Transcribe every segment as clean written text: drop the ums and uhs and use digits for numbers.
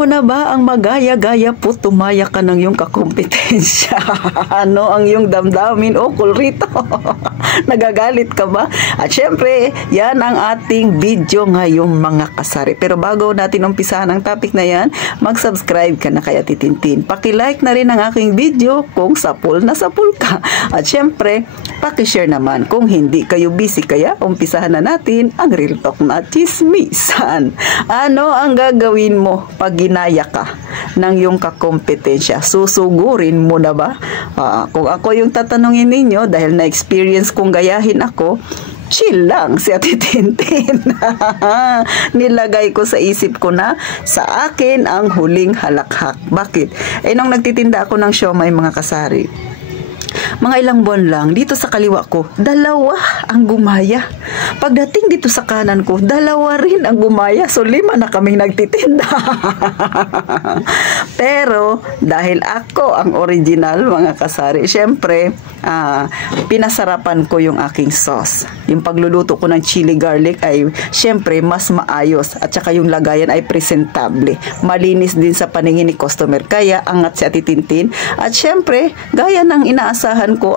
mo na ba ang magaya-gaya po, tumaya ka ng iyong kakompetensya? Ano ang iyong damdamin o kulrito? Nagagalit ka ba? At syempre, yan ang ating video ngayong mga kasari. Pero bago natin umpisahan ang topic na yan, mag-subscribe ka na kaya titintin. Paki-like na rin ang aking video kung sapul na sapul ka. At syempre, paki-share naman kung hindi kayo busy, kaya umpisahan na natin ang Real Talk na Chismisan. Ano ang gagawin mo pag ginaya ka ng iyong kakompetensya? Susugurin mo na ba? Kung ako yung tatanungin ninyo, dahil na-experience kong gayahin ako, chill lang si Ate Tintin. Nilagay ko sa isip ko na sa akin ang huling halakhak. Bakit? Nung nagtitinda ako ng siomai, mga kasari, mga ilang buwan lang, dito sa kaliwa ko, dalawa ang gumaya. Pagdating dito sa kanan ko, dalawa rin ang gumaya. So, 5 na kaming nagtitinda. Pero, dahil ako ang original, mga kasari, syempre, pinasarapan ko yung aking sauce. Yung pagluluto ko ng chili garlic ay, syempre, mas maayos. At saka yung lagayan ay presentable. Malinis din sa paningin ni customer. Kaya, angat si Ate Tintin. At syempre, gaya ng inaasahan ko,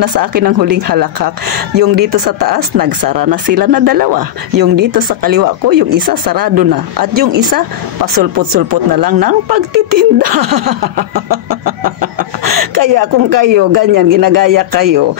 nasa akin ang huling halakhak. Yung dito sa taas, nagsara na sila na dalawa. Yung dito sa kaliwa ko, yung isa sarado na. At yung isa, pasulpot-sulpot na lang ng pagtitinda. Kaya kung kayo, ganyan, ginagaya kayo,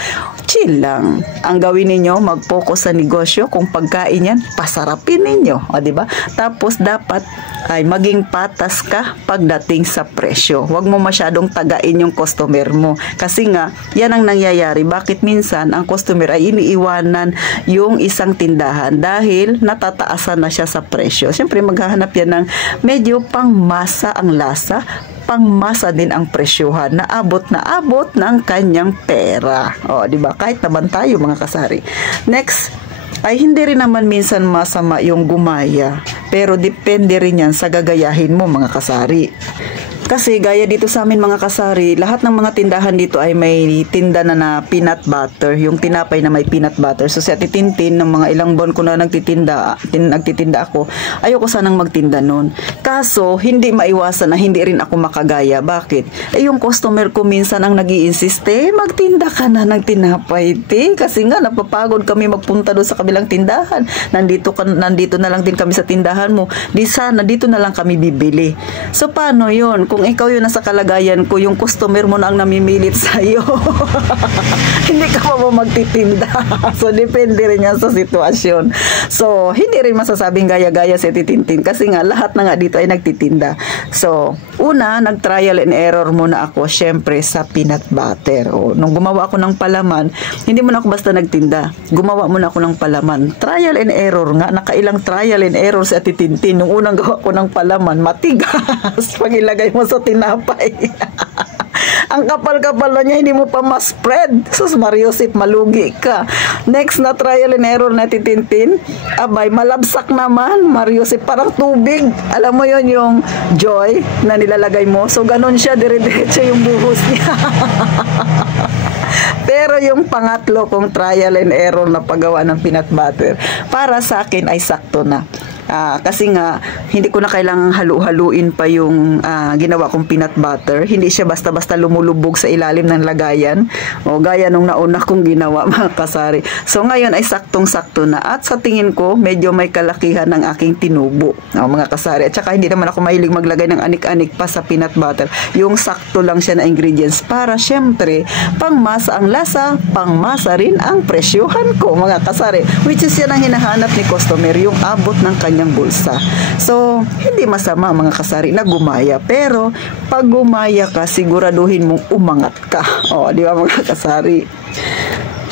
chill lang. Ang gawin ninyo, mag-focus sa negosyo. Kung pagkain yan, pasarapin ninyo. O, diba? Tapos, dapat ay maging patas ka pagdating sa presyo. Huwag mo masyadong tagain yung customer mo. Kasi nga, yan ang nangyayari. Bakit minsan, ang customer ay iniiwanan yung isang tindahan dahil natataasan na siya sa presyo. Siyempre, maghahanap yan ng medyo pangmasa ang lasa, pangmasa din ang presyuhan na abot ng kanyang pera. O, di ba? Kahit naman tayo, mga kasari. Next, ay hindi rin naman minsan masama yung gumaya. Pero depende rin yan sa gagayahin mo, mga kasari. Kasi gaya dito sa amin, mga kasari, lahat ng mga tindahan dito ay may tinda na peanut butter, yung tinapay na may peanut butter. So si Ate Tintin, ng mga ilang buwan ko na nagtitinda ako, ayoko sanang magtinda nun. Kaso, hindi maiwasan na hindi rin ako makagaya. Bakit? Yung customer ko minsan ang nag-iinsiste, magtinda ka na ng tinapay, te. Kasi nga, napapagod kami magpunta doon sa kabilang tindahan. Nandito na lang din kami sa tindahan mo. Dito na lang kami bibili. So, paano yun? Kung ikaw yun nasa kalagayan ko, yung customer mo na ang namimilit sa'yo, hindi ka pa mo magtitinda. So, depende rin yan sa sitwasyon. So, hindi rin masasabing gaya-gaya si Ate Tintin kasi nga, lahat na nga dito ay nagtitinda. So, una, nag-trial and error muna ako, syempre, sa peanut butter. Nung gumawa ako ng palaman, hindi mo na ako basta nagtinda. Gumawa muna ako ng palaman. Trial and error nga, nakailang trial and error si Ate Tintin. Nung unang gawa ko ng palaman, matigas. Pag ilagay mo sa tinapay. Ang kapal-kapal na niya, hindi mo pa ma-spread. Sus, Mariosip, malugi ka. Next na trial and error na Tintin, abay, malabsak naman. Mariosip, parang tubig. Alam mo yon yung joy na nilalagay mo. So, ganun siya, dire-diretso yung buhos niya. Pero yung pangatlo kong trial and error na paggawa ng peanut butter, para sa akin ay sakto na. Kasi nga, hindi ko na kailangang halu-haluin pa yung ginawa kong peanut butter. Hindi siya basta-basta lumulubog sa ilalim ng lagayan. O gaya nung nauna kong ginawa, mga kasari. So ngayon ay saktong-sakto na. At sa tingin ko, medyo may kalakihan ng aking tinubo. Mga kasari. At saka hindi naman ako mahilig maglagay ng anik-anik pa sa peanut butter. Yung sakto lang siya na ingredients para syempre, pangmasa ang lasa, pangmasa rin ang presyuhan ko, mga kasari. Which is yan ang hinahanap ni customer, yung abot ng kanyang bulsa. So, hindi masama, mga kasari, na gumaya. Pero, pag gumaya ka, siguraduhin mong umangat ka. O, di ba, mga kasari?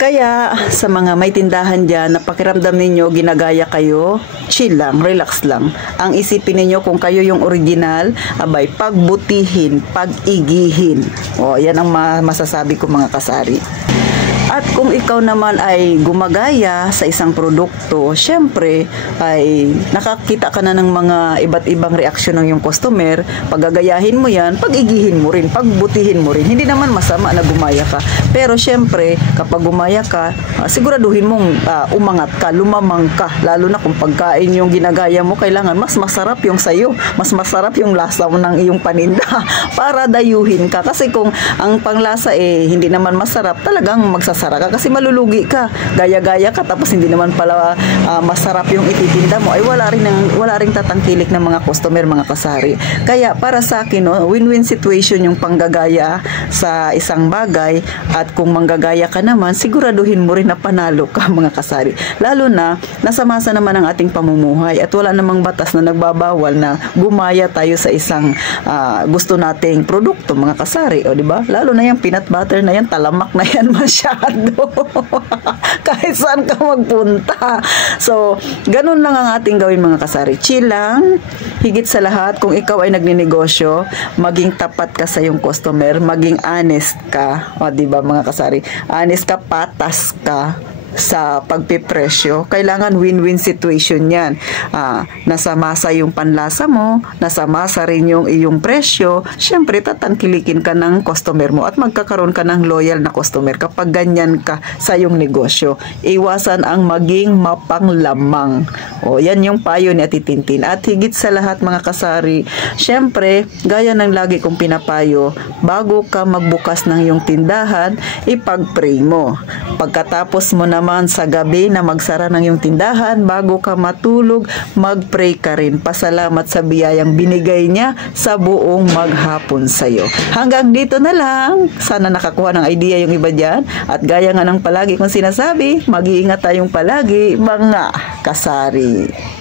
Kaya, sa mga may tindahan dyan, na pakiramdam ninyo, ginagaya kayo, chill lang, relax lang. Ang isipin ninyo, kung kayo yung original, abay, pagbutihin, pag-igihin. O, yan ang masasabi ko, mga kasari. At kung ikaw naman ay gumagaya sa isang produkto, syempre ay nakakita ka na ng mga iba't ibang reaksyon ng iyong customer. Paggagayahin mo yan, pag-igihin mo rin, pagbutihin mo rin. Hindi naman masama na gumaya ka. Pero syempre, kapag gumaya ka, siguraduhin mong umangat ka, lumamang ka. Lalo na kung pagkain yung ginagaya mo, kailangan mas masarap yung sayo, mas masarap yung lasa mo ng iyong paninda para dayuhin ka. Kasi kung ang panglasa hindi naman masarap, talagang magsasara ka kasi malulugi ka. Gaya-gaya ka tapos hindi naman pala masarap yung ititinda mo, ay wala ring tatangkilik ng mga customer, mga kasari. Kaya para sa akin, win-win situation yung panggagaya sa isang bagay, at kung manggagaya ka naman, siguraduhin mo rin na panalo ka, mga kasari. Lalo na nasa masa naman ang ating pamumuhay at wala namang batas na nagbabawal na gumaya tayo sa isang gusto nating produkto, mga kasari, o di ba? Lalo na yung peanut butter na yan, talamak na yan masyado. Kahit saan ka magpunta. So, ganun lang ang ating gawin, mga kasari. Chill lang. Higit sa lahat, kung ikaw ay nagninegosyo, maging tapat ka sa iyong customer, maging honest ka. O, di ba, mga kasari? Honest ka, patas ka sa pagpipresyo. Kailangan win-win situation yan. Nasa masa yung panlasa mo, nasa masa rin yung iyong presyo, syempre tatangkilikin ka ng customer mo at magkakaroon ka ng loyal na customer kapag ganyan ka sa iyong negosyo. Iwasan ang maging mapanglamang. O, yan yung payo ni Ate Tintin. At higit sa lahat, mga kasari, syempre, gaya ng lagi kong pinapayo, bago ka magbukas ng iyong tindahan, ipag-pray mo. Pagkatapos mo naman sa gabi na magsara ng iyong tindahan, bago ka matulog, mag-pray ka rin. Pasalamat sa biyayang binigay niya sa buong maghapon sa'yo. Hanggang dito na lang. Sana nakakuha ng idea yung iba dyan. At gaya nga ng palagi kong sinasabi, mag-iingat tayong palagi, mga kasari.